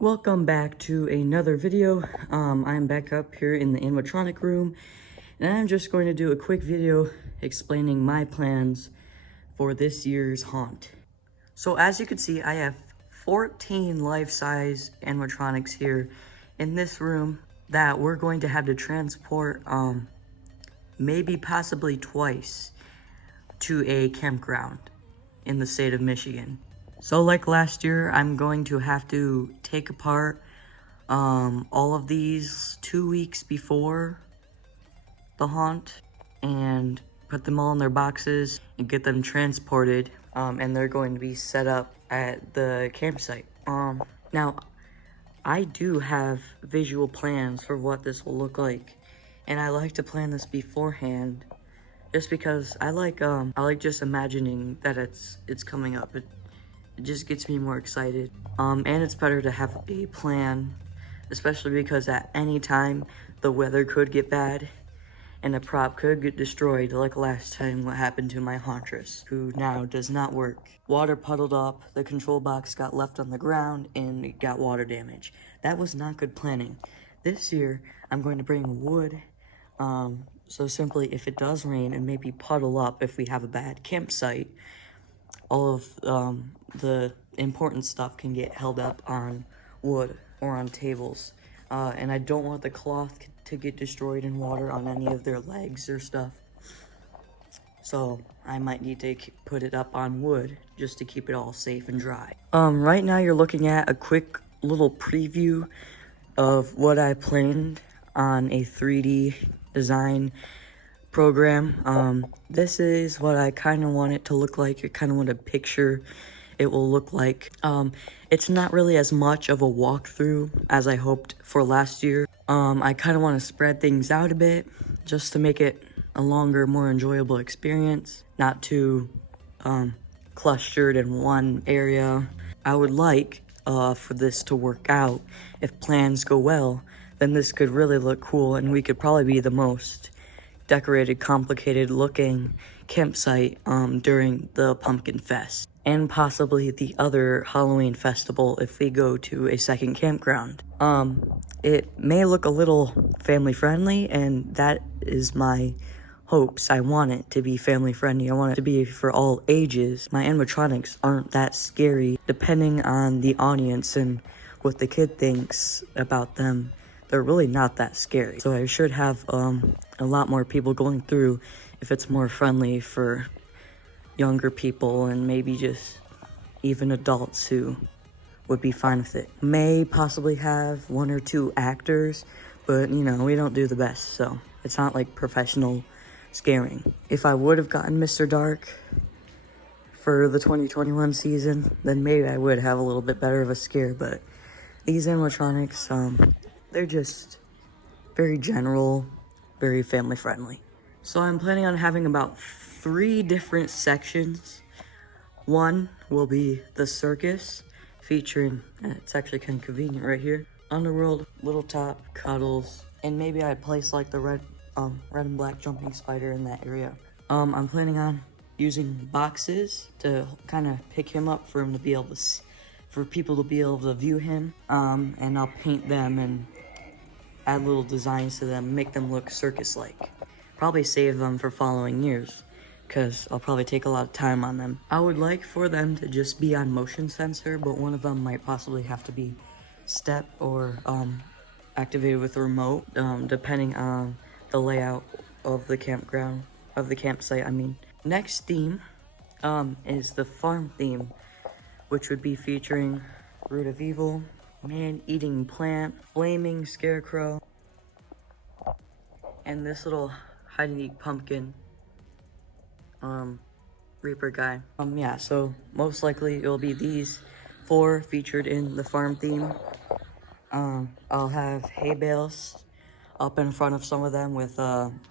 Welcome back to another video. I'm back up here in the animatronic room, and I'm just going to do a quick video explaining my plans for this year's haunt. So as you can see, I have 14 life-size animatronics here in this room that we're going to have to transport maybe possibly twice to a campground in the state of Michigan. So like last year, I'm going to have to take apart all of these 2 weeks before the haunt and put them all in their boxes and get them transported, and they're going to be set up at the campsite. Now, I do have visual plans for what this will look like, and I like to plan this beforehand just because I like just imagining that it's coming up. It just gets me more excited. And it's better to have a plan, especially because at any time the weather could get bad and a prop could get destroyed, like last time what happened to my Hauntress, who now does not work. Water puddled up, the control box got left on the ground, and it got water damage. That was not good planning. This year, I'm going to bring wood, so simply if it does rain and maybe puddle up if we have a bad campsite, all of the important stuff can get held up on wood or on tables. And I don't want the cloth to get destroyed in water on any of their legs or stuff. So I might need to put it up on wood just to keep it all safe and dry. Right now you're looking at a quick little preview of what I planned on a 3D design program. This is what I kind of want it to look like. I kind of want to picture it will look like. It's not really as much of a walkthrough as I hoped for last year. I kind of want to spread things out a bit just to make it a longer, more enjoyable experience, not too clustered in one area. I would like for this to work out. If plans go well, then this could really look cool, and we could probably be the most decorated, complicated looking campsite during the Pumpkin Fest, and possibly the other Halloween festival if we go to a second campground. It may look a little family friendly, and that is my hopes. I want it to be family friendly. I want it to be for all ages. My animatronics aren't that scary. Depending on the audience and what the kid thinks about them, they're really not that scary. So I should have a lot more people going through if it's more friendly for younger people and maybe just even adults who would be fine with it. May possibly have 1 or 2 actors, but you know, we don't do the best, so it's not like professional scaring. If I would have gotten Mr. Dark for the 2021 season, then maybe I would have a little bit better of a scare, but these animatronics, they're just very general, very family friendly. So I'm planning on having about 3 different sections. One will be the circus, featuring, it's actually kind of convenient right here, Underworld, Little Top, Cuddles, and maybe I'd place like the red and black jumping spider in that area. I'm planning on using boxes to kind of pick him up for him to be able to for people to be able to view him, and I'll paint them and add little designs to them, make them look circus-like. Probably save them for following years, because I'll probably take a lot of time on them. I would like for them to just be on motion sensor, but one of them might possibly have to be step or activated with a remote, depending on the layout of the campground, of the campsite, I mean. Next theme is the farm theme, which would be featuring Root of Evil, Man-Eating Plant, Flaming Scarecrow, and this little hide-and-seek pumpkin Reaper guy. Yeah, so most likely it'll be these 4 featured in the farm theme. I'll have hay bales up in front of some of them with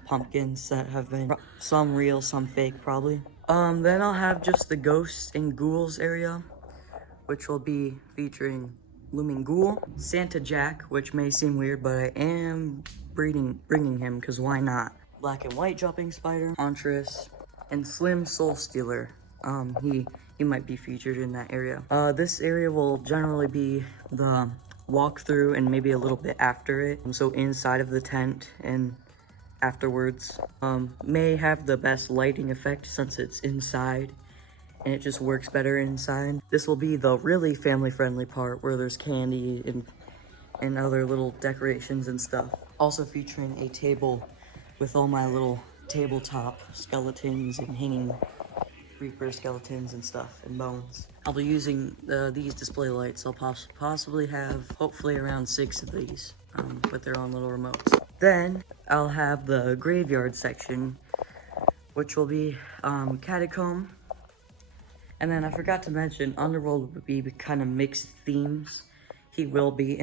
pumpkins that have been some real, some fake probably. Then I'll have just the ghosts and ghouls area, which will be featuring Looming Ghoul, Santa Jack, which may seem weird, but I am bringing him because why not? Black and White Jumping Spider, Hauntress, and Slim Soul Stealer. He might be featured in that area. This area will generally be the walk through and maybe a little bit after it. So inside of the tent and afterwards. May have the best lighting effect since it's inside and it just works better inside. This will be the really family-friendly part where there's candy and other little decorations and stuff. Also featuring a table with all my little tabletop skeletons and hanging Reaper skeletons and stuff and bones. I'll be using these display lights. I'll possibly have hopefully around 6 of these, but they're on little remotes. Then I'll have the graveyard section, which will be catacomb. And then I forgot to mention, Underworld would be kind of mixed themes. He will be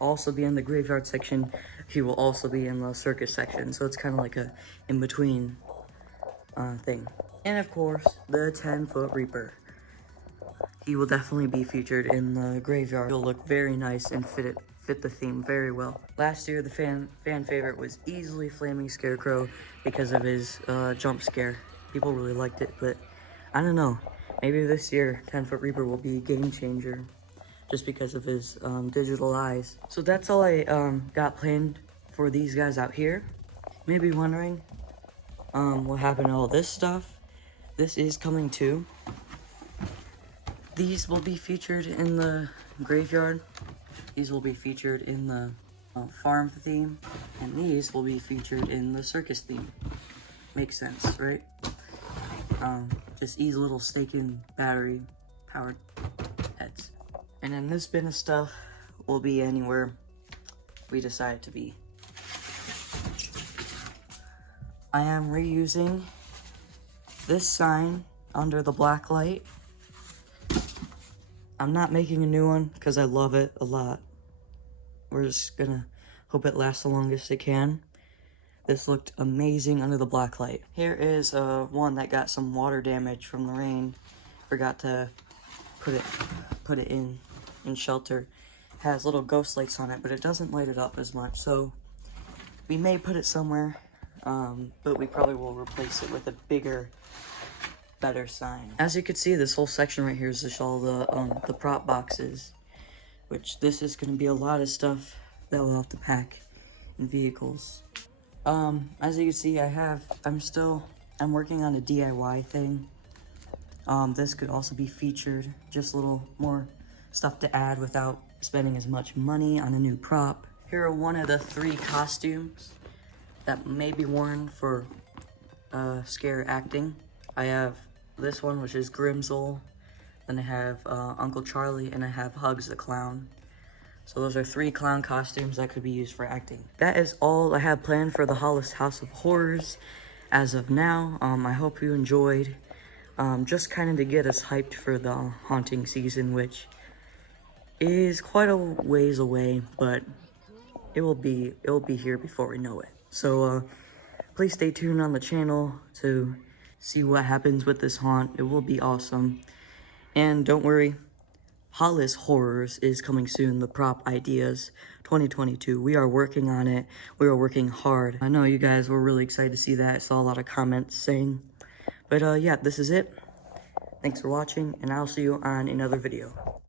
also be in the graveyard section. He will also be in the circus section. So it's kind of like a in-between thing. And of course, the 10-foot Reaper. He will definitely be featured in the graveyard. He'll look very nice and fit the theme very well. Last year, the fan favorite was easily Flaming Scarecrow because of his jump scare. People really liked it, but I don't know. Maybe this year, 10-foot Reaper will be a game changer just because of his digital eyes. So that's all I got planned for these guys out here. You may be wondering what happened to all this stuff. This is coming too. These will be featured in the graveyard. These will be featured in the farm theme. And these will be featured in the circus theme. Makes sense, right? Just easy little stake-in battery powered heads. And then this bin of stuff will be anywhere we decide it to be. I am reusing this sign under the black light. I'm not making a new one because I love it a lot. We're just gonna hope it lasts the longest it can. This looked amazing under the black light. Here is one that got some water damage from the rain. Forgot to put it in shelter. Has little ghost lights on it, but it doesn't light it up as much. So we may put it somewhere, but we probably will replace it with a bigger, better sign. As you can see, this whole section right here is just all the prop boxes, which this is going to be a lot of stuff that we'll have to pack in vehicles. As you can see, I'm working on a DIY thing. This could also be featured, just a little more stuff to add without spending as much money on a new prop. Here are one of the 3 costumes that may be worn for scare acting. I have this one, which is Grimsel, then I have Uncle Charlie, and I have Hugs the Clown. So those are 3 clown costumes that could be used for acting. That is all I have planned for the Hollis House of Horrors as of now. I hope you enjoyed. Just kind of to get us hyped for the haunting season, which is quite a ways away, but it will be here before we know it. So please stay tuned on the channel to see what happens with this haunt. It will be awesome. And don't worry, Hollis Horrors is coming soon, the prop ideas 2022. We are working on it. We are working hard. I know you guys were really excited to see that. I saw a lot of comments saying. But yeah, this is it. Thanks for watching, and I'll see you on another video.